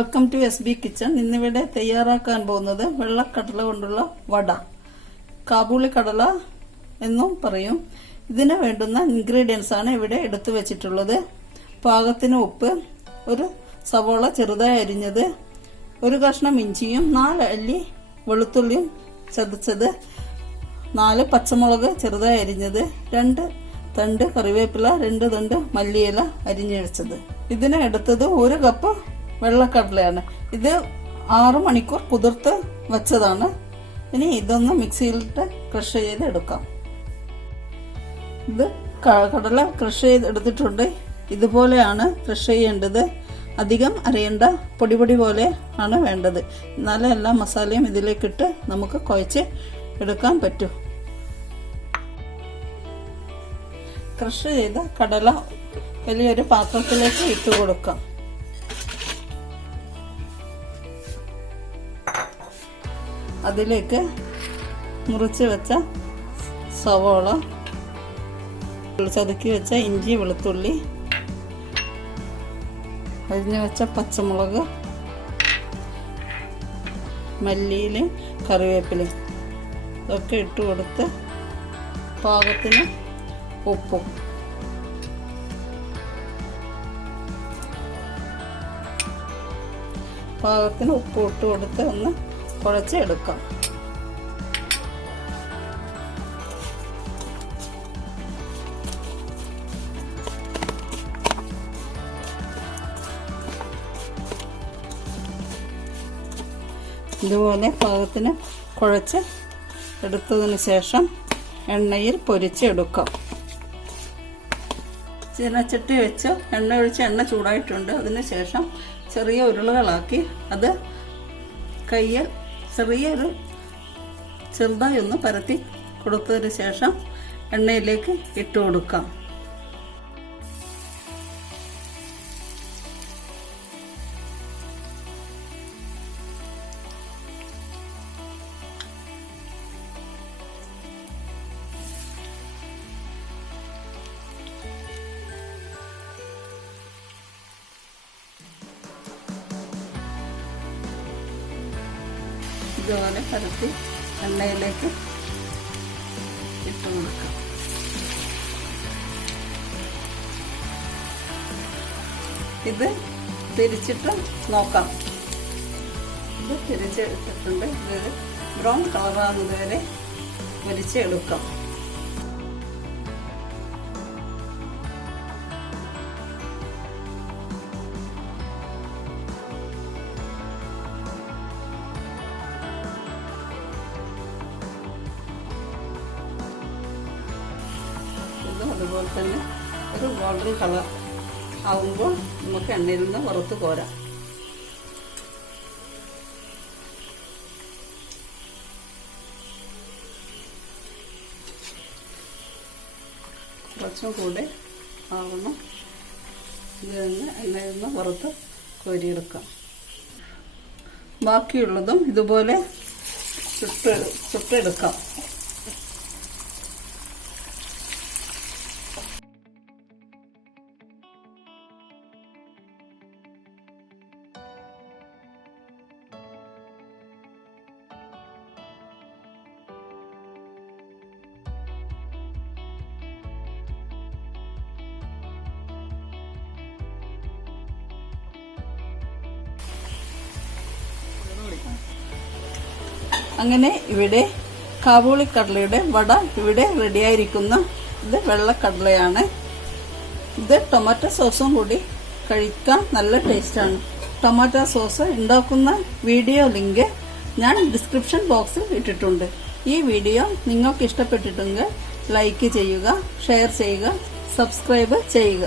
Welcome to SB kitchen. ഇന്നിവിടെ തയ്യാറാക്കാൻ പോകുന്നത് വെള്ളക്കടല കൊണ്ടുള്ള വട, കാബൂളി കടല എന്നും പറയും. ഇതിന് വേണ്ടുന്ന ഇൻഗ്രീഡിയൻസ് ആണ് ഇവിടെ എടുത്തു വെച്ചിട്ടുള്ളത്. പാകത്തിന് ഉപ്പ്, ഒരു സവോള ചെറുതായി അരിഞ്ഞത്, ഒരു കഷ്ണം ഇഞ്ചിയും 4 അല്ലി വെളുത്തുള്ളിയും ചതച്ചത്, 4 പച്ചമുളക് ചെറുതായി അരിഞ്ഞത്, 2 തണ്ട് കറിവേപ്പില, 2 തണ്ട് മല്ലിയില അരിഞ്ഞു വെച്ചത്. ഇതിന് എടുത്തത് 1 കപ്പ് വെള്ളക്കടലയാണ്. ഇത് 6 മണിക്കൂർ കുതിർത്ത് വെച്ചതാണ്. ഇനി ഇതൊന്ന് മിക്സിയിലിട്ട് ക്രഷ് ചെയ്ത് എടുക്കാം. ഇത് കടല ക്രഷ് ചെയ്ത് എടുത്തിട്ടുണ്ട്. ഇതുപോലെയാണ് ക്രഷ് ചെയ്യേണ്ടത്. അധികം അരയേണ്ട, പൊടി പോലെ ആണ് വേണ്ടത്. എന്നാലേ എല്ലാ മസാലയും ഇതിലേക്കിട്ട് നമുക്ക് കുഴച്ച് എടുക്കാൻ പറ്റും. ക്രഷ് ചെയ്ത കടല വലിയൊരു പാത്രത്തിലേക്ക് ഇട്ട് കൊടുക്കാം. അതിലേക്ക് മുറിച്ച് വെച്ച സവോള, ചതുക്കി വെച്ച ഇഞ്ചി വെളുത്തുള്ളി, അരിഞ്ഞു വെച്ച പച്ചമുളക്, മല്ലിയിലും കറിവേപ്പിലയും ഇതൊക്കെ ഇട്ട് കൊടുത്ത് പാകത്തിന് ഉപ്പും ഇട്ട് കൊടുത്ത് ഒന്ന് കുഴച്ചെടുക്കാം. ഇതുപോലെ പാകത്തിന് കുഴച്ച് എടുത്തതിന് ശേഷം എണ്ണയിൽ പൊരിച്ചെടുക്കാം. ചീനച്ചട്ടി വെച്ച് എണ്ണ ഒഴിച്ച് എണ്ണ ചൂടായിട്ടുണ്ട്. അതിന് ശേഷം ചെറിയ ഉരുളകളാക്കി അത് കയ്യിൽ ചെറുതായി ഒന്ന് പരത്തി കൊടുത്തതിന് ശേഷം എണ്ണയിലേക്ക് ഇട്ട് കൊടുക്കാം. ഇതുപോലെ പരത്തി എണ്ണയിലേക്ക് ഇട്ട് കൊടുക്കാം. ഇത് തിരിച്ചിട്ട് നോക്കാം. ഇത് തിരിച്ചെടുത്തിട്ടുണ്ട്. ഇത് ബ്രൗൺ കളറാകുന്നത് വരെ പൊരിച്ചെടുക്കാം. അതുപോലെ തന്നെ ഒരു ഗോൾഡൻ കളർ ആവുമ്പോൾ നമുക്ക് എണ്ണയിൽ നിന്ന് പുറത്ത് കോരാം. കുറച്ചും കൂടെ ആവണം. ഇത് തന്നെ എണ്ണയിൽ നിന്ന് പുറത്ത് കോരിയെടുക്കാം. ബാക്കിയുള്ളതും ഇതുപോലെ ചുട്ടെടുക്കാം. അങ്ങനെ ഇവിടെ കാബൂളി കടലയുടെ വട ഇവിടെ റെഡിയായിരിക്കുന്ന. ഇത് വെള്ളക്കടലയാണ്. ഇത് ടൊമാറ്റോ സോസും കൂടി കഴിക്കാൻ നല്ല ടേസ്റ്റാണ്. ടൊമാറ്റോ സോസ് ഉണ്ടാക്കുന്ന വീഡിയോ ലിങ്ക് ഞാൻ ഡിസ്ക്രിപ്ഷൻ ബോക്സിൽ ഇട്ടിട്ടുണ്ട്. ഈ വീഡിയോ നിങ്ങൾക്ക് ഇഷ്ടപ്പെട്ടിട്ടുണ്ടെങ്കിൽ ലൈക്ക് ചെയ്യുക, ഷെയർ ചെയ്യുക, സബ്സ്ക്രൈബ് ചെയ്യുക.